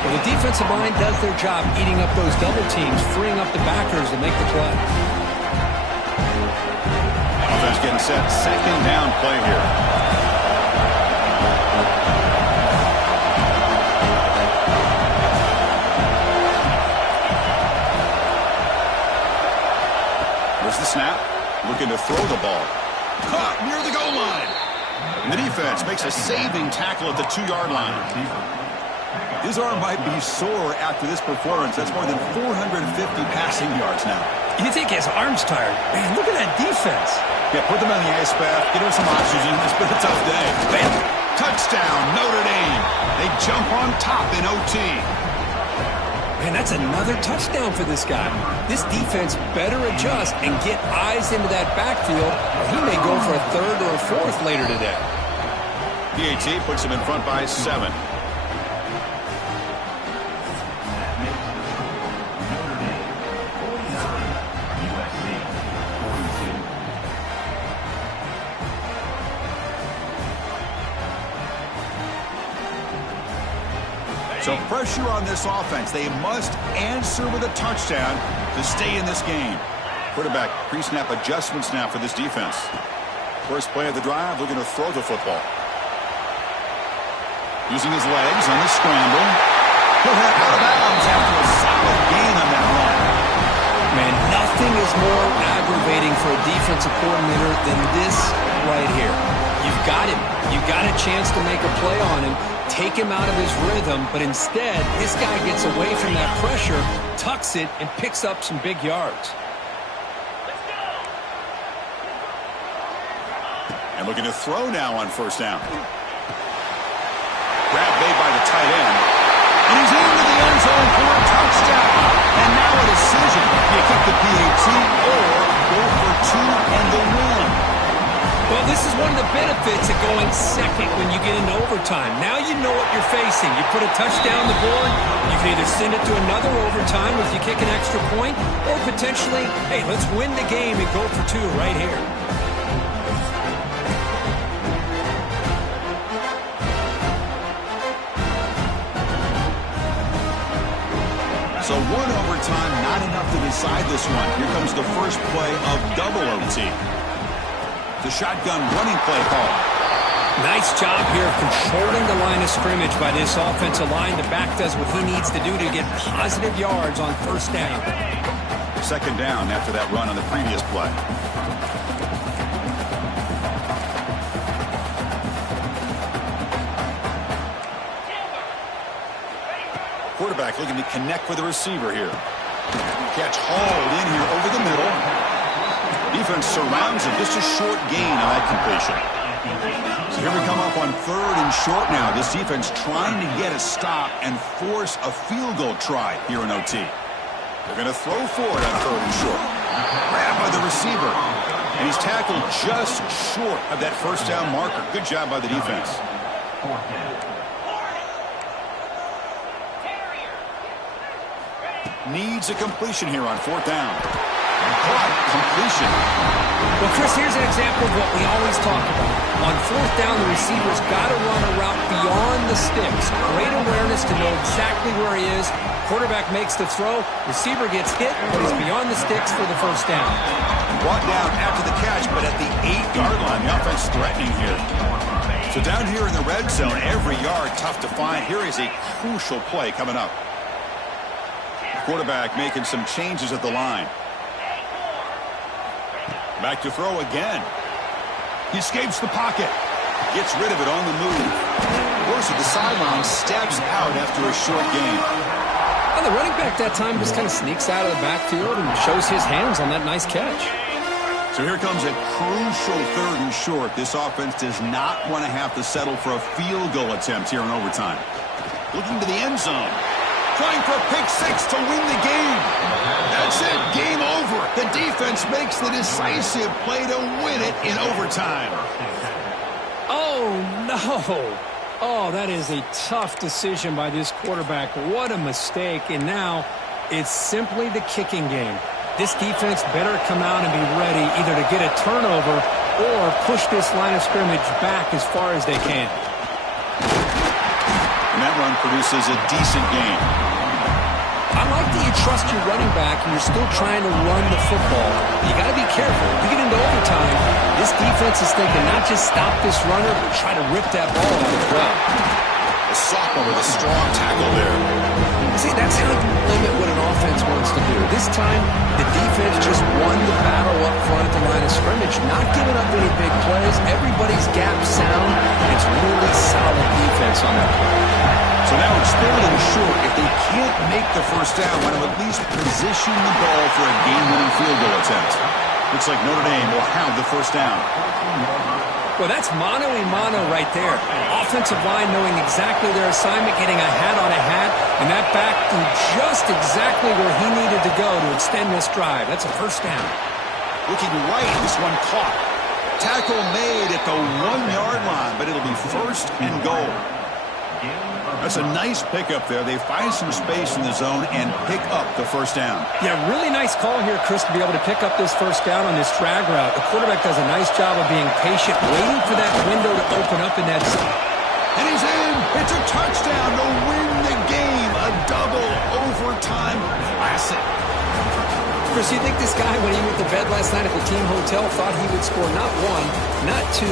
Well, the defensive line does their job eating up those double teams, freeing up the backers to make the play. Offense getting set. Second down play here. There's the snap. Looking to throw the ball. Caught near the goal line. And the defense makes a saving tackle at the 2-yard line. His arm might be sore after this performance. That's more than 450 passing yards now. You think his arm's tired? Man, look at that defense. Yeah, put them on the ice bath. Get him some oxygen. It's been a tough day. Bam! Touchdown, Notre Dame. They jump on top in OT. Man, that's another touchdown for this guy. This defense better adjust and get eyes into that backfield, or he may go for a third or a fourth later today. PAT puts him in front by 7. So pressure on this offense. They must answer with a touchdown to stay in this game. Quarterback pre-snap adjustments now for this defense. First play of the drive, looking to throw the football. Using his legs on the scramble. He'll have out of bounds after a solid gain on that run. Man, nothing is more aggravating for a defensive coordinator than this right here. You've got him. You've got a chance to make a play on him. Take him out of his rhythm, but instead, this guy gets away from that pressure, tucks it, and picks up some big yards. And looking to throw now on first down. Grab made by the tight end. And he's into the end zone for a touchdown. And now a decision. Do you kick the PAT or go for 2 and the 1? Well, this is one of the benefits of going second when you get into overtime. Now you know what you're facing. You put a touchdown on the board, you can either send it to another overtime if you kick an extra point, or potentially, hey, let's win the game and go for 2 right here. So 1 overtime, not enough to decide this one. Here comes the first play of double OT. The shotgun running play call. Nice job here of controlling the line of scrimmage by this offensive line. The back does what he needs to do to get positive yards on first down. Second down after that run on the previous play. Quarterback looking to connect with the receiver here. Catch hauled in here over the middle. Defense surrounds him. Just a short gain on that completion. So here we come up on 3rd and short now. This defense trying to get a stop and force a field goal try here in OT. They're going to throw for it on 3rd and short. Grabbed by the receiver. And he's tackled just short of that first down marker. Good job by the defense. Needs a completion here on 4th down. Caught completion. Well, Chris, here's an example of what we always talk about. On 4th down, the receiver's got to run a route beyond the sticks. Great awareness to know exactly where he is. Quarterback makes the throw. Receiver gets hit, but he's beyond the sticks for the first down. Brought down after the catch, but at the 8-yard line. The offense threatening here. So down here in the red zone, every yard tough to find. Here is a crucial play coming up. Quarterback making some changes at the line. Back to throw again. He escapes the pocket. Gets rid of it on the move. Goes to the sideline, steps out after a short gain. Well, the running back that time just kind of sneaks out of the backfield and shows his hands on that nice catch. So here comes a crucial 3rd and short. This offense does not want to have to settle for a field goal attempt here in overtime. Looking to the end zone. Trying for a pick 6 to win the game. That's it. Game over. The defense makes the decisive play to win it in overtime. Oh, no. Oh, that is a tough decision by this quarterback. What a mistake. And now it's simply the kicking game. This defense better come out and be ready either to get a turnover or push this line of scrimmage back as far as they can. And that run produces a decent gain. I like that you trust your running back and you're still trying to run the football. You got to be careful. You get into overtime, this defense is thinking not just stop this runner, but try to rip that ball out as well. A sophomore with a strong tackle there. See, that's how you limit what an offense wants to do. This time, the defense just won the battle up front at the line of scrimmage, not giving up any big plays. Everybody's gap sound. It's really solid defense on that play. So now it's 3rd and short. If they can't make the first down, why not at least position the ball for a game-winning field goal attempt? Looks like Notre Dame will have the first down. Well, that's mano-a-mano right there. Offensive line knowing exactly their assignment, getting a hat on a hat, and that back to just exactly where he needed to go to extend this drive. That's a first down. Looking right, this one caught. Tackle made at the 1-yard line, but it'll be 1st and goal. That's a nice pickup there. They find some space in the zone and pick up the first down. Yeah, really nice call here, Chris, to be able to pick up this first down on this drag route. The quarterback does a nice job of being patient, waiting for that window to open up in that zone. And he's in. It's a touchdown to win the game. A double overtime classic. Chris, you think this guy, when he went to bed last night at the team hotel, thought he would score not 1, not 2,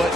but